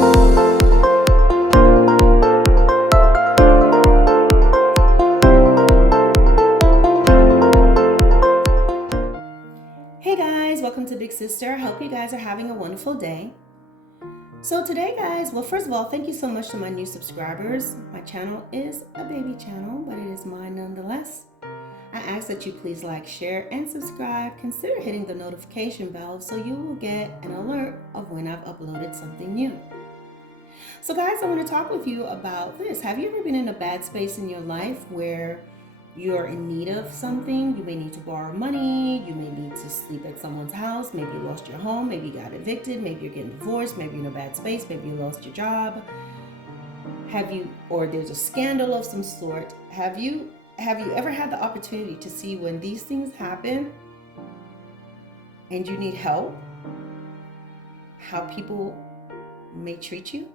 Hey guys, welcome to Big Sister. I hope you guys are having a wonderful day. So today, guys, well, first of all, thank you so much to my new subscribers. My channel is a baby channel, but it is mine nonetheless. I ask that you please like, share, and subscribe. Consider hitting the notification bell so you will get an alert of when I've uploaded something new. So guys, I want to talk with you about this. Have you ever been in a bad space in your life where you're in need of something? You may need to borrow money, you may need to sleep at someone's house, maybe you lost your home, maybe you got evicted, maybe you're getting divorced, maybe you're in a bad space, maybe you lost your job. Or there's a scandal of some sort. Have you ever had the opportunity to see when these things happen and you need help, how people may treat you?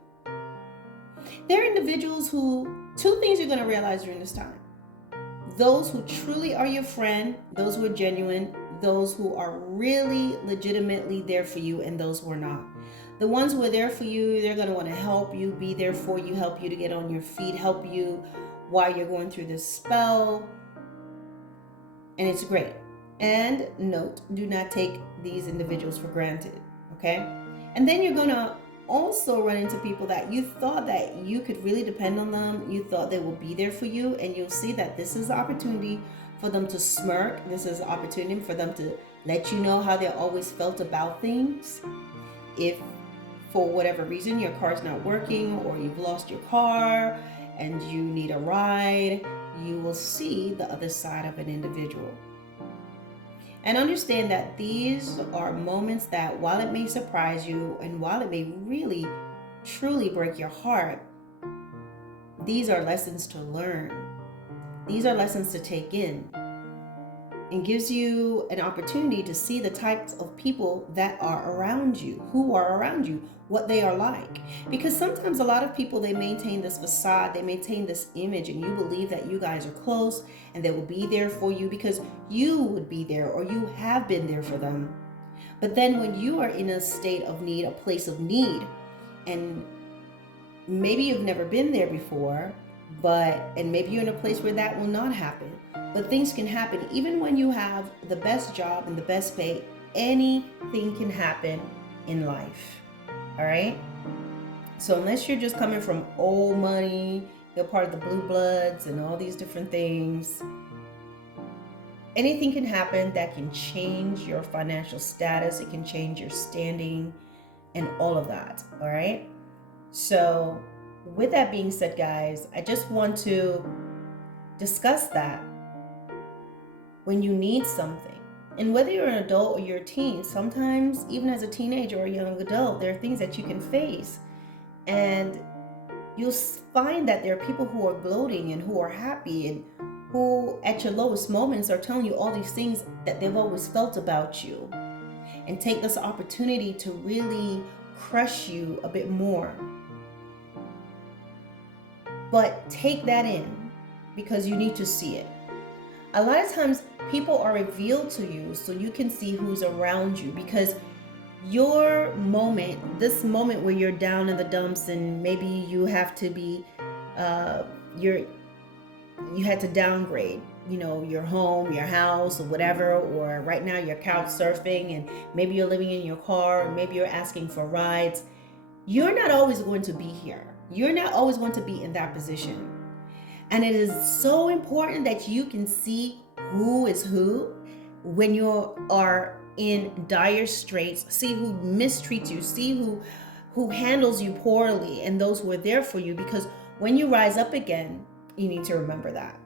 There are individuals two things you're going to realize during this time. Those who truly are your friend, those who are genuine, those who are really legitimately there for you, and those who are not. The ones who are there for you, they're going to want to help you, be there for you, help you to get on your feet, help you while you're going through this spell. And it's great. And note, do not take these individuals for granted, okay? And then you're going to also run into people that you thought that you could really depend on them. You thought they will be there for you, and you'll see that this is the opportunity for them to smirk. This is the opportunity for them to let you know how they always felt about things. If for whatever reason your car's not working, or you've lost your car and you need a ride, you will see the other side of an individual. And understand that these are moments that, while it may surprise you and while it may really, truly break your heart, these are lessons to learn. These are lessons to take in, and gives you an opportunity to see the types of people that are around you, who are around you, what they are like. Because sometimes a lot of people, they maintain this facade, they maintain this image, and you believe that you guys are close and they will be there for you because you would be there, or you have been there for them. But then when you are in a state of need, a place of need, and maybe you've never been there before, and maybe you're in a place where that will not happen, but things can happen. Even when you have the best job and the best pay, anything can happen in life. All right. So unless you're just coming from old money, you're part of the blue bloods and all these different things, anything can happen that can change your financial status. It can change your standing and all of that. All right. So with that being said, guys, I just want to discuss that when you need something. And whether you're an adult or you're a teen, sometimes even as a teenager or a young adult, there are things that you can face. And you'll find that there are people who are gloating and who are happy and who at your lowest moments are telling you all these things that they've always felt about you, and take this opportunity to really crush you a bit more. But take that in, because you need to see it. A lot of times people are revealed to you so you can see who's around you, because your moment, this moment where you're down in the dumps and maybe you have to be, you had to downgrade, your home, your house, or whatever, or right now you're couch surfing and maybe you're living in your car, or maybe you're asking for rides. You're not always going to be here. You're not always going to be in that position. And it is so important that you can see who is who when you are in dire straits. See who mistreats you. See who handles you poorly, and those who are there for you. Because when you rise up again, you need to remember that.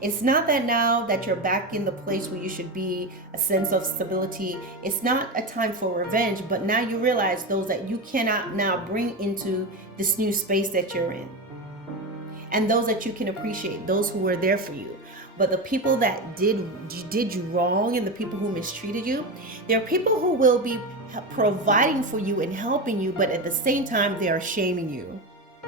It's not that now that you're back in the place where you should be, a sense of stability. It's not a time for revenge, but now you realize those that you cannot now bring into this new space that you're in. And those that you can appreciate, those who were there for you. But the people that did you wrong, and the people who mistreated you, there are people who will be providing for you and helping you, but at the same time, they are shaming you.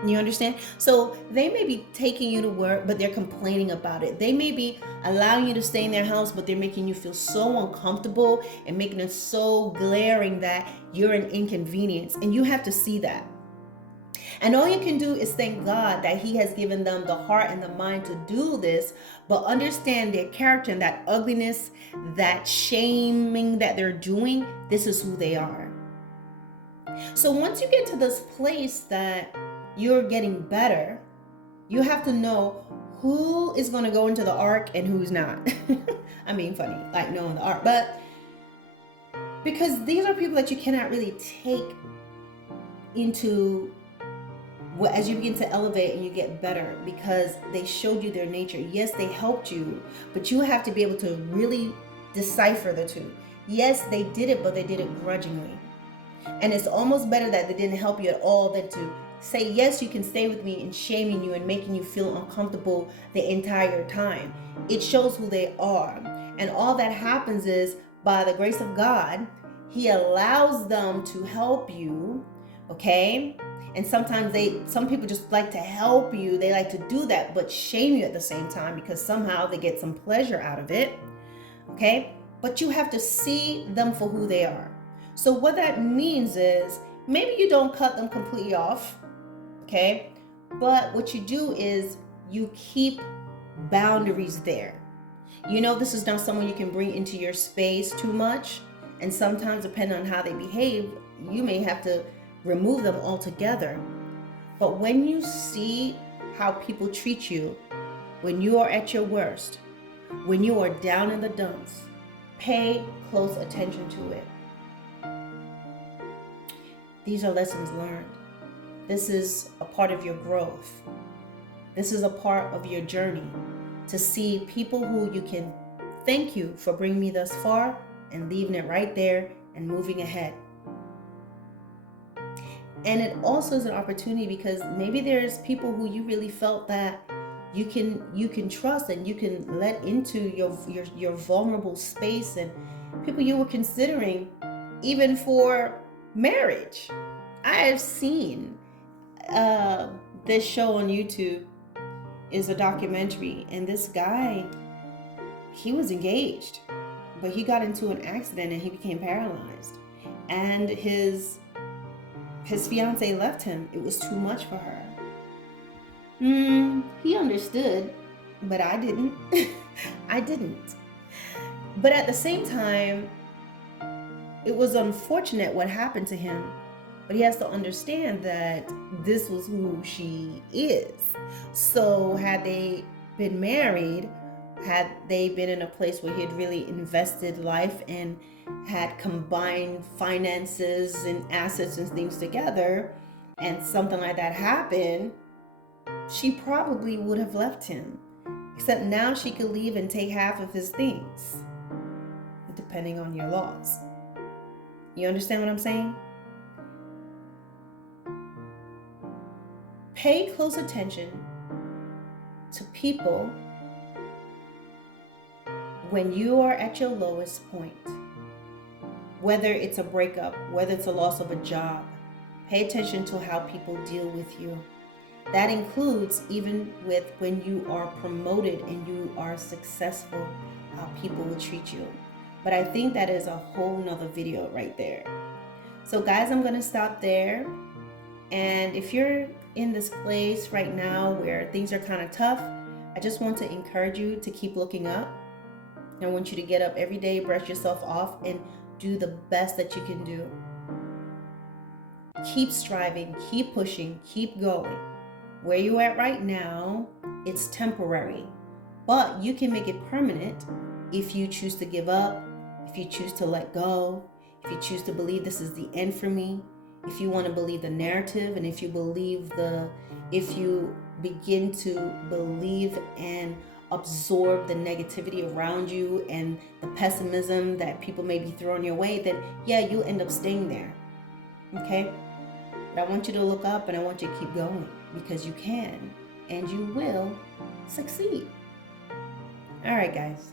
You understand? So they may be taking you to work, but they're complaining about it. They may be allowing you to stay in their house, but they're making you feel so uncomfortable and making it so glaring that you're an inconvenience. And you have to see that. And all you can do is thank God that He has given them the heart and the mind to do this, but understand their character and that ugliness, that shaming that they're doing, this is who they are. So once you get to this place that you're getting better, you have to know who is going to go into the ark and who's not. I mean, funny, like knowing the ark, but because these are people that you cannot really take into as you begin to elevate and you get better, because they showed you their nature. Yes, they helped you, but you have to be able to really decipher the two. Yes, they did it, but they did it grudgingly. And it's almost better that they didn't help you at all than to say, yes, you can stay with me, and shaming you and making you feel uncomfortable the entire time. It shows who they are. And all that happens is, by the grace of God, He allows them to help you, okay? And sometimes some people just like to help you. They like to do that, but shame you at the same time, because somehow they get some pleasure out of it, okay? But you have to see them for who they are. So what that means is, maybe you don't cut them completely off, okay? But what you do is you keep boundaries there. You know, this is not someone you can bring into your space too much. And sometimes, depending on how they behave, you may have to remove them altogether. But when you see how people treat you, when you are at your worst, when you are down in the dumps, pay close attention to it. These are lessons learned. This is a part of your growth. This is a part of your journey, to see people who you can thank you for bringing me thus far, and leaving it right there and moving ahead. And it also is an opportunity, because maybe there's people who you really felt that you can trust and you can let into your vulnerable space, and people you were considering even for marriage. I have seen this show on YouTube is a documentary, and this guy, he was engaged, but he got into an accident and he became paralyzed, and his fiance left him. It was too much for her. He understood, but I didn't. I didn't. But at the same time, it was unfortunate what happened to him, but he has to understand that this was who she is. So had they been married, had they been in a place where he had really invested life and had combined finances and assets and things together, and something like that happened, she probably would have left him. Except now she could leave and take half of his things, depending on your laws. You understand what I'm saying? Pay close attention to people when you are at your lowest point. Whether it's a breakup, whether it's a loss of a job, pay attention to how people deal with you. That includes even with when you are promoted and you are successful, how people will treat you. But I think that is a whole nother video right there. So guys, I'm going to stop there. And if you're in this place right now where things are kind of tough, I just want to encourage you to keep looking up. I want you to get up every day, brush yourself off, and do the best that you can do. Keep striving, keep pushing, keep going. Where you're at right now, it's temporary, but you can make it permanent if you choose to give up, if you choose to let go, if you choose to believe this is the end for me, if you want to believe the narrative, and if you begin to believe and absorb the negativity around you and the pessimism that people may be throwing your way, then yeah, you'll end up staying there. Okay? But I want you to look up, and I want you to keep going, because you can and you will succeed. All right, guys.